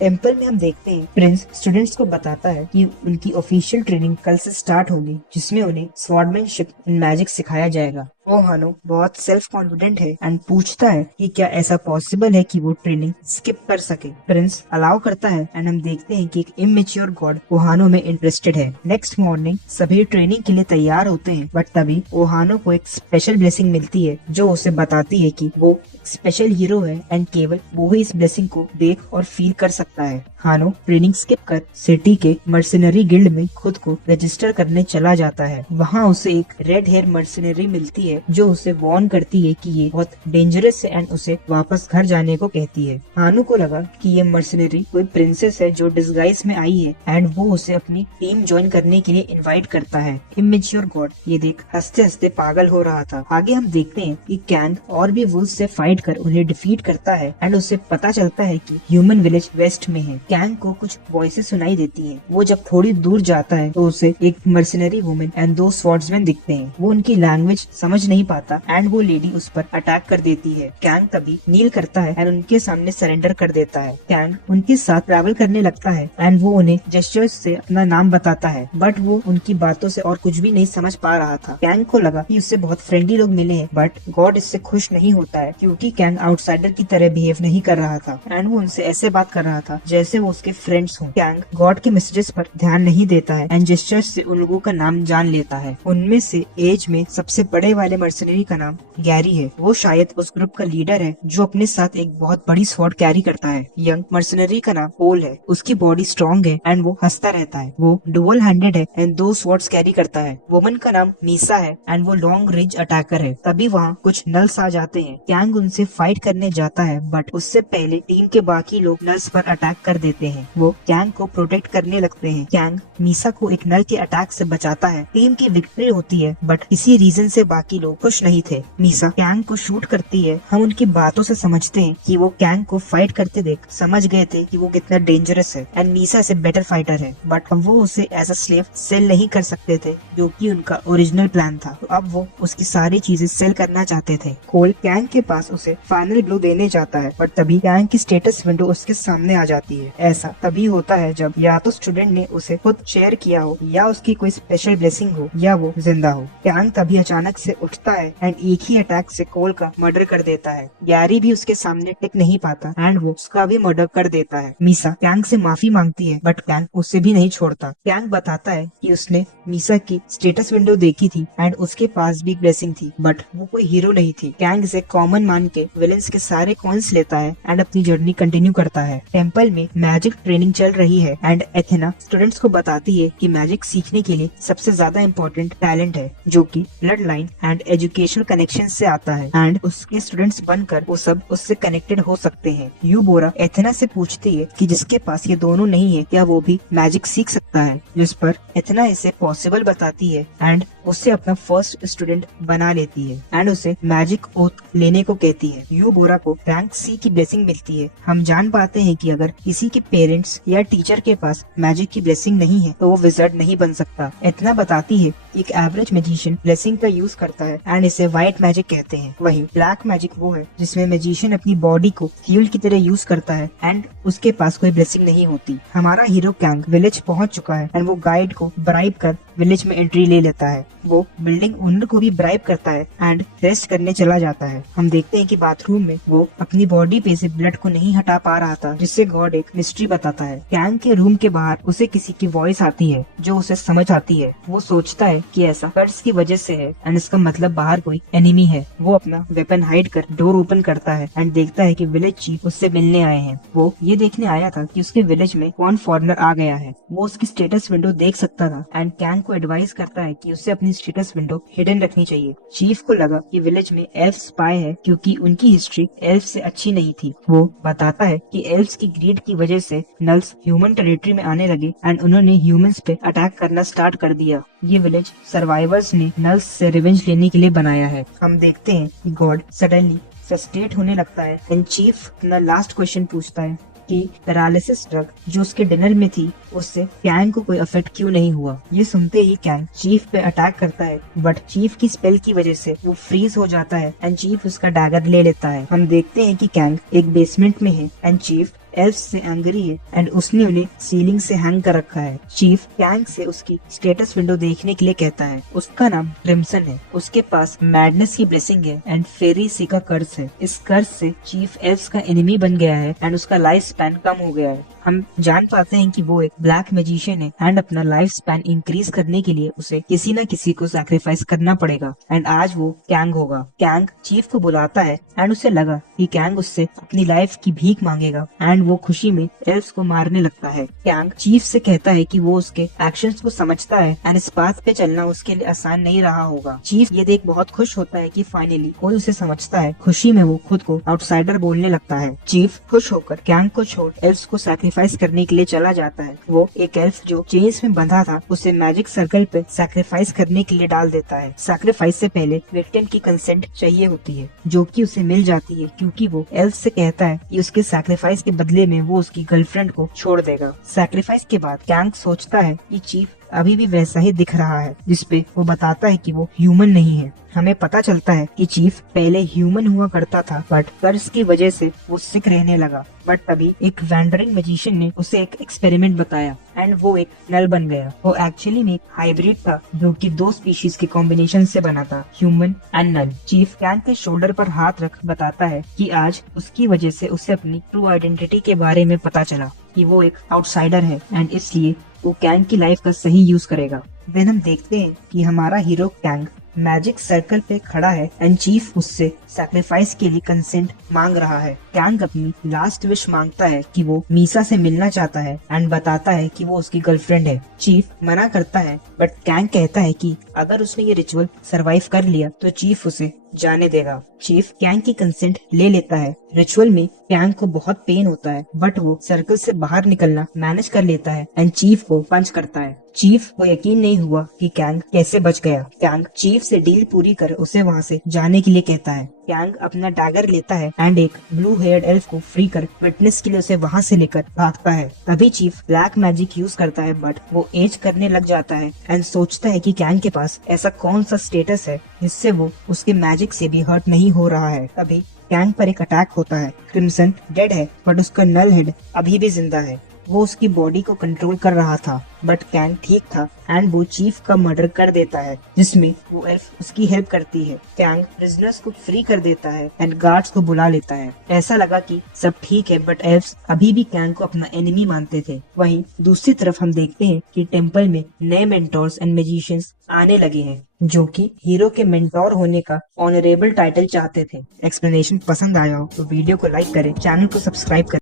Temple में हम देखते हैं प्रिंस स्टूडेंट्स को बताता है कि उनकी ऑफिशियल ट्रेनिंग कल से स्टार्ट होगी, जिसमें उन्हें स्वॉर्डमैनशिप एंड मैजिक सिखाया जाएगा। ओहानो बहुत सेल्फ कॉन्फिडेंट है एंड पूछता है कि क्या ऐसा पॉसिबल है कि वो ट्रेनिंग स्किप कर सके। प्रिंस अलाउ करता है एंड हम देखते हैं कि एक इमेच्योर गॉड ओहानो में इंटरेस्टेड है। नेक्स्ट मॉर्निंग सभी ट्रेनिंग के लिए तैयार होते हैं, बट तभी ओहानो को एक स्पेशल ब्लेसिंग मिलती है जो उसे बताती है कि वो स्पेशल हीरो है एंड केवल वो ही इस ब्लेसिंग को देख और फील कर सकता है। हानो ट्रेनिंग स्किप कर सिटी के मर्सिनरी गिल्ड में खुद को रजिस्टर करने चला जाता है। वहाँ उसे एक रेड हेयर मर्सिनरी मिलती है जो उसे वार्न करती है कि ये बहुत डेंजरस है एंड उसे वापस घर जाने को कहती है। हानो को लगा कि ये मर्सिनरी कोई प्रिंसेस है जो डिस्गाइज में आई है एंड वो उसे अपनी टीम ज्वाइन करने के लिए इनवाइट करता है। इमेच्योर गॉड ये देख हंसते हंसते पागल हो रहा था। आगे हम देखते हैं कि कैंग और भी वुल्फ से फाइट कर उन्हें डिफीट करता है एंड उसे पता चलता है कि ह्यूमन विलेज वेस्ट में है। कैंग को कुछ वॉइसेस सुनाई देती हैं। वो जब थोड़ी दूर जाता है तो उसे एक मर्सिनरी वुमेन एंड 2 स्वॉर्ड्समैन दिखते हैं। वो उनकी लैंग्वेज समझ नहीं पाता एंड वो लेडी उस पर अटैक कर देती है। कैंग तभी नील करता है एंड उनके सामने सरेंडर कर देता है। कैंग उनके साथ ट्रैवल करने लगता है एंड वो उन्हें जेस्चर्स से अपना नाम बताता है, बट वो उनकी बातों से और कुछ भी नहीं समझ पा रहा था। कैंग को लगा कि उससे बहुत फ्रेंडली लोग मिले हैं, बट गॉड इससे खुश नहीं होता है क्योंकि कैंग आउटसाइडर की तरह बिहेव नहीं कर रहा था एंड वो उनसे ऐसे बात कर रहा था जैसे वो उसके फ्रेंड्स हों। कैंग गॉड के मैसेजेस पर ध्यान नहीं देता है एंड जेस्चर्स से उन लोगों का नाम जान लेता है। उनमें से एज में सबसे बड़े वाले मर्सिनरी का नाम गैरी है। वो शायद उस ग्रुप का लीडर है जो अपने साथ एक बहुत बड़ी स्वॉर्ड कैरी करता है। यंग मर्सिनरी का नाम पोल है। उसकी बॉडी स्ट्रॉन्ग है एंड वो हंसता रहता है। वो डुअल हैंडेड है एंड 2 स्वॉर्ड्स कैरी करता है। वुमन का नाम मीसा है एंड वो लॉन्ग रेंज अटैकर है। तभी वहाँ कुछ नल्स आ जाते हैं। कैंग उनसे फाइट करने जाता है, बट उससे पहले टीम के बाकी लोग नल्स पर अटैक कर देते हैं। वो कैंग को प्रोटेक्ट करने लगते हैं। कैंग मीसा को एक नल के अटैक से बचाता है। टीम की विक्ट्री होती है, बट किसी रीजन से बाकी लोग खुश नहीं थे। मीसा कैंग को शूट करती है। हम उनकी बातों से समझते हैं कि वो कैंग को फाइट करते देख समझ गए थे कि वो कितना डेंजरस है एंड मीसा से बेटर फाइटर है, बट वो उसे एज अ स्लेव सेल नहीं कर सकते थे जो कि उनका ओरिजिनल प्लान था। तो अब वो उसकी सारी चीजें सेल करना चाहते थे। कोल कैंग के पास उसे फाइनल ब्लो देने जाता है, बट तभी कैंग की स्टेटस विंडो उसके सामने आ जाती है। ऐसा तभी होता है जब या तो स्टूडेंट ने उसे खुद शेयर किया हो या उसकी कोई स्पेशल ब्लेसिंग हो या वो जिंदा हो। कैंग तभी अचानक से उठता है एंड एक ही अटैक से कोल का मर्डर कर देता है। गैरी भी उसके सामने टिक नहीं पाता एंड वो उसका भी मर्डर कर देता है। मीसा कैंग से माफी मांगती है, बट कैंग उसे भी नहीं छोड़ता। कैंग बताता है कि उसने मीसा की स्टेटस विंडो देखी थी एंड उसके पास भी ब्लेसिंग थी, बट वो कोई हीरो नहीं थी। कैंग से कॉमन मान के विलेंस के सारे कॉइन्स लेता है एंड अपनी जर्नी कंटिन्यू करता है। टेम्पल में मैजिक ट्रेनिंग चल रही है एंड एथेना स्टूडेंट्स को बताती है कि मैजिक सीखने के लिए सबसे ज्यादा इम्पोर्टेंट टैलेंट है जो कि blood line and educational connection से आता है एंड उसके स्टूडेंट्स बनकर वो सब उससे कनेक्टेड हो सकते हैं। यूबोरा एथेना से पूछती है कि जिसके पास ये दोनों नहीं है क्या वो भी मैजिक सीख सकता है, जिस पर एथेना इसे पॉसिबल बताती है एंड उससे अपना फर्स्ट स्टूडेंट बना लेती है एंड उसे मैजिक ओथ लेने को कहती है। यूबोरा को रैंक सी की ब्लेसिंग मिलती है। हम जान पाते हैं कि अगर किसी के पेरेंट्स या टीचर के पास मैजिक की ब्लेसिंग नहीं है तो वो विज़र्ड नहीं बन सकता। इतना बताती है कि एक एवरेज मैजिशियन ब्लेसिंग का यूज करता है एंड इसे व्हाइट मैजिक कहते हैं। वहीं ब्लैक मैजिक वो है जिसमें मैजिशियन अपनी बॉडी को फ्यूल की तरह यूज करता है एंड उसके पास कोई ब्लेसिंग नहीं होती। हमारा हीरो कैंग विलेज पहुंच चुका है एंड वो गाइड को ब्राइब कर विलेज में एंट्री ले लेता है। वो बिल्डिंग ओनर को भी ब्राइब करता है एंड रेस्ट करने चला जाता है। हम देखते हैं कि बाथरूम में वो अपनी बॉडी पे से ब्लड को नहीं हटा पा रहा था, जिससे गॉड एक मिस्ट्री बताता है। कैंग के रूम के बाहर उसे किसी की वॉइस आती है जो उसे समझ आती है। वो सोचता है कि ऐसा कर्स की वजह से है एंड इसका मतलब बाहर कोई एनिमी है। वो अपना वेपन हाइड कर डोर ओपन करता है एंड देखता है कि विलेज चीफ उससे मिलने आए हैं। वो ये देखने आया था कि उसके विलेज में कौन फॉरेनर आ गया है। वो उसकी स्टेटस विंडो देख सकता था एंड कैंग को एडवाइस करता है कि उसे अपनी स्टेटस विंडो हिडन रखनी चाहिए। चीफ को लगा कि विलेज में एल्फ स्पाई है क्योंकि उनकी हिस्ट्री एल्फ से अच्छी नहीं थी। वो बताता है कि एल्फ्स की ग्रीड की वजह से नल्स ह्यूमन टेरिटरी में आने लगे एंड उन्होंने ह्यूमंस पे अटैक करना स्टार्ट कर दिया। ये विलेज सर्वाइवर्स ने नल्स से रिवेंज लेने के लिए बनाया है। हम देखते हैं कि गॉड सडनली फ्रस्ट्रेट होने लगता है एंड चीफ अपना लास्ट क्वेश्चन पूछता है कि पैरालिसिस ड्रग जो उसके डिनर में थी उससे कैंग को कोई अफेक्ट क्यों नहीं हुआ। ये सुनते ही कैंग चीफ पे अटैक करता है, बट चीफ की स्पेल की वजह से वो फ्रीज हो जाता है एंड चीफ उसका डैगर ले लेता है। हम देखते हैं कि कैंग एक बेसमेंट में है एंड चीफ एल्फ से एंग्री है एंड उसने उन्हें सीलिंग से हैंग कर रखा है। चीफ कैंग से उसकी स्टेटस विंडो देखने के लिए कहता है। उसका नाम क्रिम्सन है। उसके पास मैडनेस की ब्लेसिंग है एंड फेरी सी का कर्ज है। इस कर्ज से चीफ एल्फ का एनिमी बन गया है एंड उसका लाइफ स्पैन कम हो गया है। हम जान पाते हैं कि वो एक ब्लैक मैजिशियन है एंड अपना लाइफ स्पैन इंक्रीज करने के लिए उसे किसी न किसी को सैक्रिफाइस करना पड़ेगा एंड आज वो कैंग होगा। कैंग चीफ को बुलाता है एंड उसे लगा कि कैंग उससे अपनी लाइफ की भीख मांगेगा एंड वो खुशी में एल्फ्स को मारने लगता है। कैंग चीफ से कहता है कि वो उसके एक्शंस को समझता है एंड इस पाथ पे चलना उसके लिए आसान नहीं रहा होगा। चीफ ये देख बहुत खुश होता है कि फाइनली कोई उसे समझता है। खुशी में वो खुद को आउटसाइडर बोलने लगता है। चीफ खुश होकर कैंग को छोड़ एल्फ्स को सैक्रिफाइस करने के लिए चला जाता है। वो एक एल्फ जो चेन्स में बंधा था उसे मैजिक सर्कल पे सैक्रिफाइस करने के लिए डाल देता है। सैक्रिफाइस से पहले विक्टिम की कंसेंट चाहिए होती है जो कि उसे मिल जाती है क्योंकि वो एल्फ से कहता है कि उसके सैक्रिफाइस के बदले में वो उसकी गर्लफ्रेंड को छोड़ देगा। सैक्रिफाइस के बाद कैंग सोचता है कि चीफ अभी भी वैसा ही दिख रहा है, जिसपे वो बताता है कि वो ह्यूमन नहीं है। हमें पता चलता है कि चीफ पहले ह्यूमन हुआ करता था बट कर्ज की वजह से वो सिक रहने लगा। बट तभी एक वैंडरिंग मैजिशियन ने उसे एक एक्सपेरिमेंट बताया एंड वो एक नल बन गया। वो एक्चुअली में एक हाइब्रिड था जो कि दो स्पीशीज के कॉम्बिनेशन से बना था, ह्यूमन एंड नल। चीफ कैंग के शोल्डर पर हाथ रख बताता है कि आज उसकी वजह से उसे अपनी ट्रू आइडेंटिटी के बारे में पता चला कि वो एक आउटसाइडर है एंड इसलिए वो कैंग की लाइफ का सही यूज करेगा। देन हम देखते हैं कि हमारा हीरो कैंग मैजिक सर्कल पे खड़ा है एंड चीफ उससे सैक्रिफाइस के लिए कंसेंट मांग रहा है। कैंग अपनी लास्ट विश मांगता है कि वो मीसा से मिलना चाहता है एंड बताता है कि वो उसकी गर्लफ्रेंड है। चीफ मना करता है बट कैंग कहता है कि अगर उसने ये रिचुअल सरवाइव कर लिया तो चीफ उसे जाने देगा। चीफ कैंग की कंसेंट ले लेता है। रिचुअल में कैंग को बहुत पेन होता है बट वो सर्कल से बाहर निकलना मैनेज कर लेता है एंड चीफ को पंच करता है। चीफ को यकीन नहीं हुआ कि कैंग कैसे बच गया। कैंग चीफ से डील पूरी कर उसे वहाँ से जाने के लिए कहता है। कैंग अपना डैगर लेता है एंड एक ब्लू हेयर्ड एल्फ को फ्री कर विटनेस के लिए उसे वहाँ से लेकर भागता है। तभी चीफ ब्लैक मैजिक यूज करता है बट वो एज करने लग जाता है एंड सोचता है कि कैंग के पास ऐसा कौन सा स्टेटस है जिससे वो उसके मैजिक से भी हर्ट नहीं हो रहा है। तभी कैंग पर एक अटैक होता है। क्रिम्सन डेड है बट उसका नल हेड अभी भी जिंदा है। वो उसकी बॉडी को कंट्रोल कर रहा था बट कैंग ठीक था एंड वो चीफ का मर्डर कर देता है जिसमें वो एल्फ उसकी हेल्प करती है। कैंग प्रिजनर्स को फ्री कर देता है एंड गार्ड्स को बुला लेता है। ऐसा लगा कि सब ठीक है बट एल्फ्स अभी भी कैंग को अपना एनिमी मानते थे। वहीं दूसरी तरफ हम देखते हैं कि टेम्पल में नए मेंटोर्स एंड मैजिशियंस आने लगे हैं जो कि हीरो के मेंटोर होने का ऑनरेबल टाइटल चाहते थे। एक्सप्लेनेशन पसंद आया हो तो वीडियो को लाइक करें, चैनल को सब्सक्राइब करें।